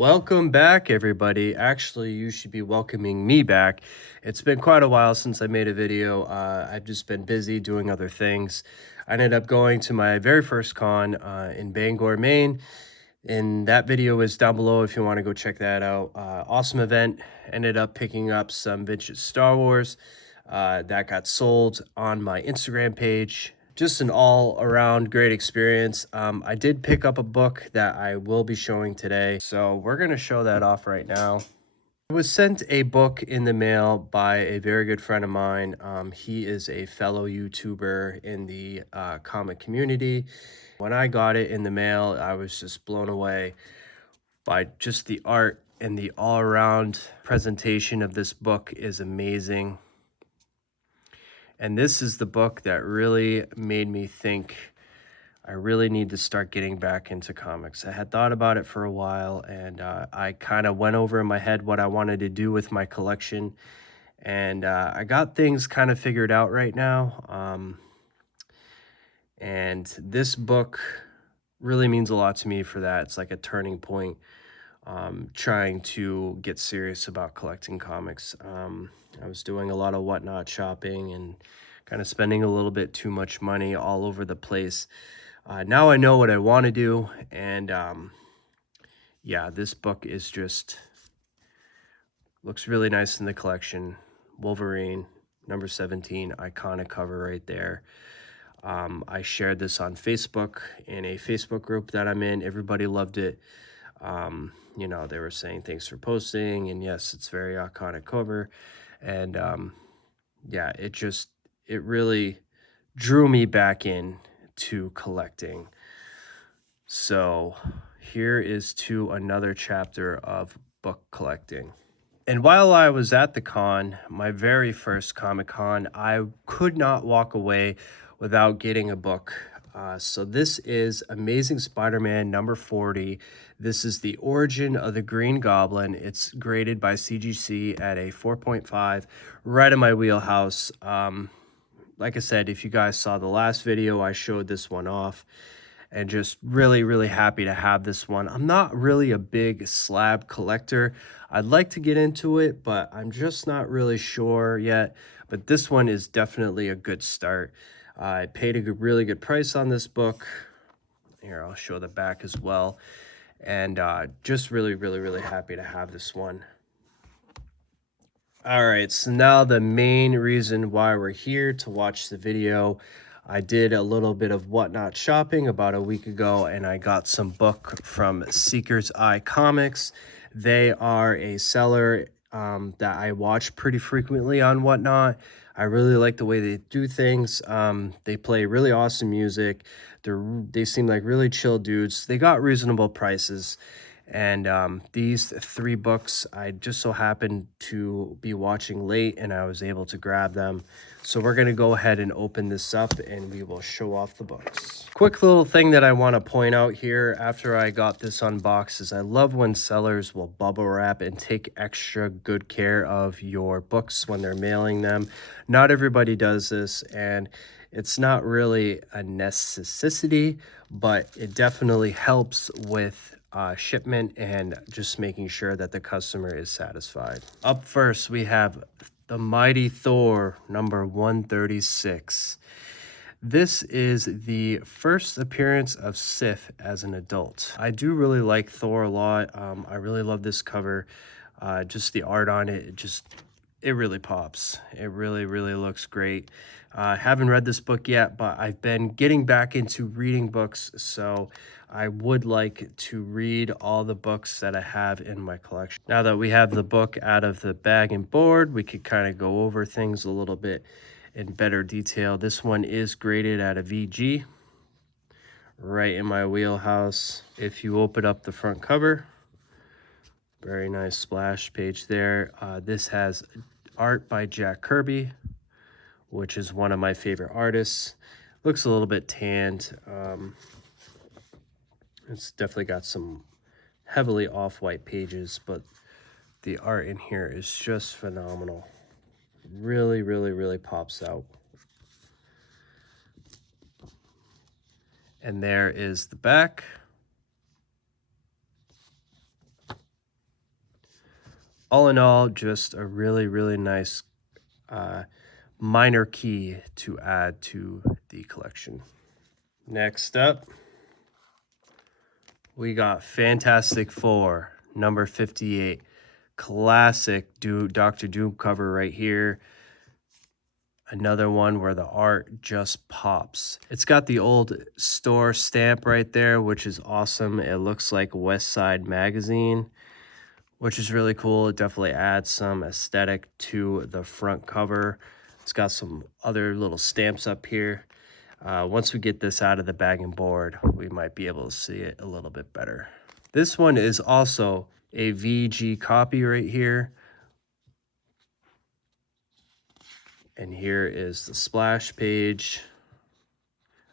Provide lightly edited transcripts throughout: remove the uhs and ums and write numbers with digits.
Welcome back, everybody. Actually, you should be welcoming me back. It's been quite a while since I made a video. I've just been busy doing other things. I ended up going to my very first con in Bangor, Maine, and that video is down below if you want to go check that out. Awesome event. Ended up picking up some vintage Star Wars that got sold on my Instagram page. Just an all-around great experience. I did pick up a book that I will be showing today, so we're going to show that off right now. I was sent a book in the mail by a very good friend of mine. He is a fellow YouTuber in the comic community. When I got it in the mail, I was just blown away by just the art, and the all-around presentation of this book is amazing. And this is the book that really made me think I really need to start getting back into comics. I had thought about it for a while, and I kind of went over in my head what I wanted to do with my collection. And I got things kind of figured out right now. And this book really means a lot to me for that. It's like a turning point, trying to get serious about collecting comics. I was doing a lot of whatnot shopping and kind of spending a little bit too much money all over the place. Now I know what I want to do, and yeah, this book is just looks really nice in the collection. Wolverine, number 17, iconic cover right there. I shared this on Facebook in a Facebook group that I'm in. Everybody loved it. You know, they were saying thanks for posting, and yes, it's very iconic cover. And yeah, it really drew me back in to collecting. So here is to another chapter of book collecting. And while I was at the con, my very first Comic Con, I could not walk away without getting a book. So this is Amazing Spider-Man number 40. This is the origin of the Green Goblin. It's graded by CGC at a 4.5, right in my wheelhouse. Like I said, if you guys saw the last video, I showed this one off, and just really happy to have this one. I'm not really a big slab collector. I'd like to get into it, but I'm just not really sure yet. But this one is definitely a good start. I paid a really good price on this book. Here, I'll show the back as well. And just really happy to have this one. All right, so now the main reason why we're here to watch the video. I did a little bit of whatnot shopping about a week ago, and I got some book from Seeker's Eye Comics. They are a seller that I watch pretty frequently on whatnot. I really like the way they do things. They play really awesome music. They seem like really chill dudes. They got reasonable prices. And these three books, I just so happened to be watching late, and I was able to grab them. So we're going to go ahead and open this up, and we will show off the books. Quick little thing that I want to point out here after I got this unboxed is I love when sellers will bubble wrap and take extra good care of your books when they're mailing them. Not everybody does this, and it's not really a necessity, but it definitely helps with shipment and just making sure that the customer is satisfied. Up first, we have the Mighty Thor number 136. This is the first appearance of Sif as an adult. I do really like Thor a lot. I really love this cover. Just the art on it, it really pops. It really looks great. I haven't read this book yet, but I've been getting back into reading books, so I would like to read all the books that I have in my collection. Now that we have the book out of the bag and board, we could kind of go over things a little bit in better detail. This one is graded at a VG, right in my wheelhouse. If you open up the front cover, very nice splash page there. This has art by Jack Kirby, which is one of my favorite artists. Looks a little bit tanned. It's definitely got some heavily off-white pages, but the art in here is just phenomenal. Really pops out. And there is the back. All in all, just a really, really nice minor key to add to the collection. Next up, we got Fantastic Four, number 58. Classic Doctor Doom cover right here. Another one where the art just pops. It's got the old store stamp right there, which is awesome. It looks like West Side Magazine, which is really cool. It definitely adds some aesthetic to the front cover. It's got some other little stamps up here. Once we get this out of the bag and board, we might be able to see it a little bit better. This one is also a VG copy right here. And here is the splash page.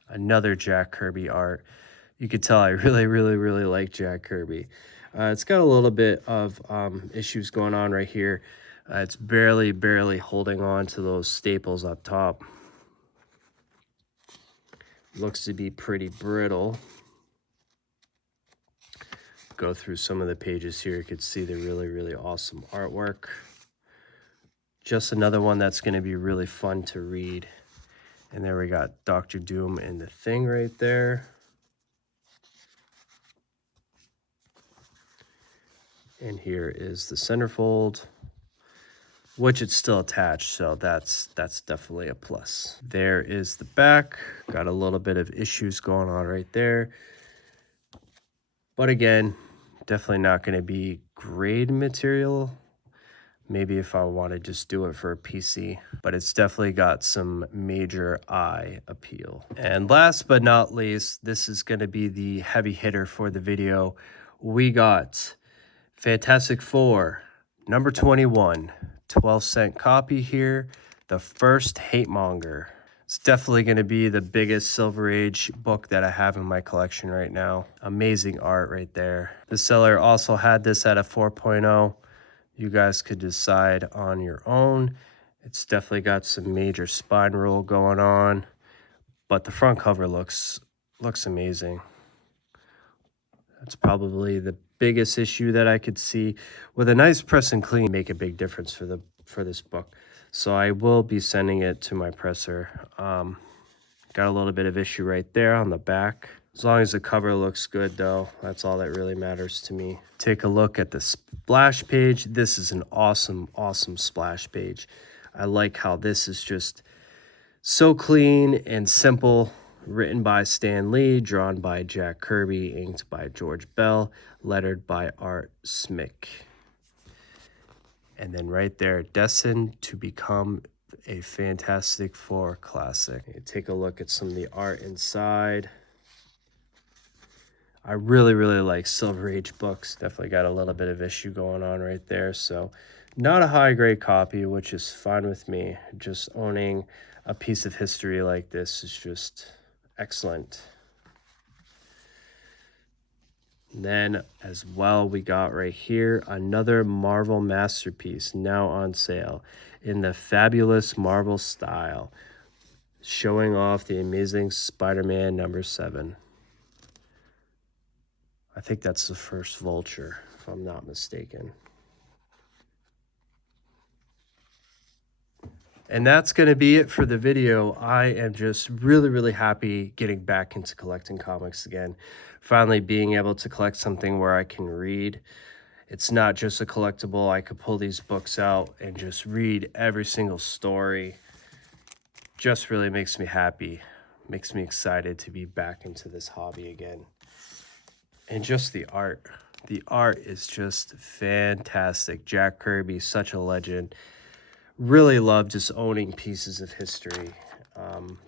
Another Jack Kirby art. You could tell I really like Jack Kirby. It's got a little bit of issues going on right here. It's barely holding on to those staples up top. Looks to be pretty brittle. Go through some of the pages here. You could see the really awesome artwork. Just another one that's going to be really fun to read. And there we got Dr. Doom and the Thing right there. And here is the centerfold, which it's still attached, so that's definitely a plus. There is the back. Got a little bit of issues going on right there. But again, definitely not going to be grade material. Maybe if I want to just do it for a PC, but it's definitely got some major eye appeal. And last but not least, this is going to be the heavy hitter for the video. We got Fantastic Four, number 21, 12-cent copy here, the first Hate Monger. It's definitely going to be the biggest Silver Age book that I have in my collection right now. Amazing art right there. The seller also had this at a 4.0. You guys could decide on your own. It's definitely got some major spine roll going on, but the front cover looks amazing. That's probably the biggest issue that I could see. With a nice press and clean, make a big difference for this book. So I will be sending it to my presser. Got a little bit of issue right there on the back. As long as the cover looks good though, that's all that really matters to me. Take a look at the splash page. This is an awesome splash page. I like how this is just so clean and simple. Written by Stan Lee, drawn by Jack Kirby, inked by George Bell, lettered by Art Smick. And then right there, destined to become a Fantastic Four classic. Take a look at some of the art inside. I really like Silver Age books. Definitely got a little bit of issue going on right there. So not a high grade copy, which is fine with me. Just owning a piece of history like this is just excellent. And then as well, we got right here another Marvel masterpiece now on sale in the fabulous Marvel style, showing off the Amazing Spider-Man number 7. I think that's the first Vulture, if I'm not mistaken. And that's going to be it for the video. I am just really happy getting back into collecting comics again. Finally being able to collect something where I can read. It's not just a collectible. I could pull these books out and just read every single story. Just really makes me happy. Makes me excited to be back into this hobby again. And just the art. The art is just fantastic. Jack Kirby, such a legend. Really love just owning pieces of history.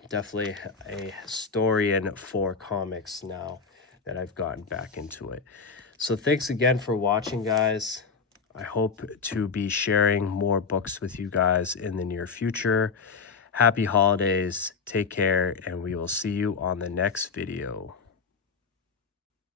Definitely a historian for comics now that I've gotten back into it. So thanks again for watching, guys. I hope to be sharing more books with you guys in the near future. Happy holidays, take care, and we will see you on the next video.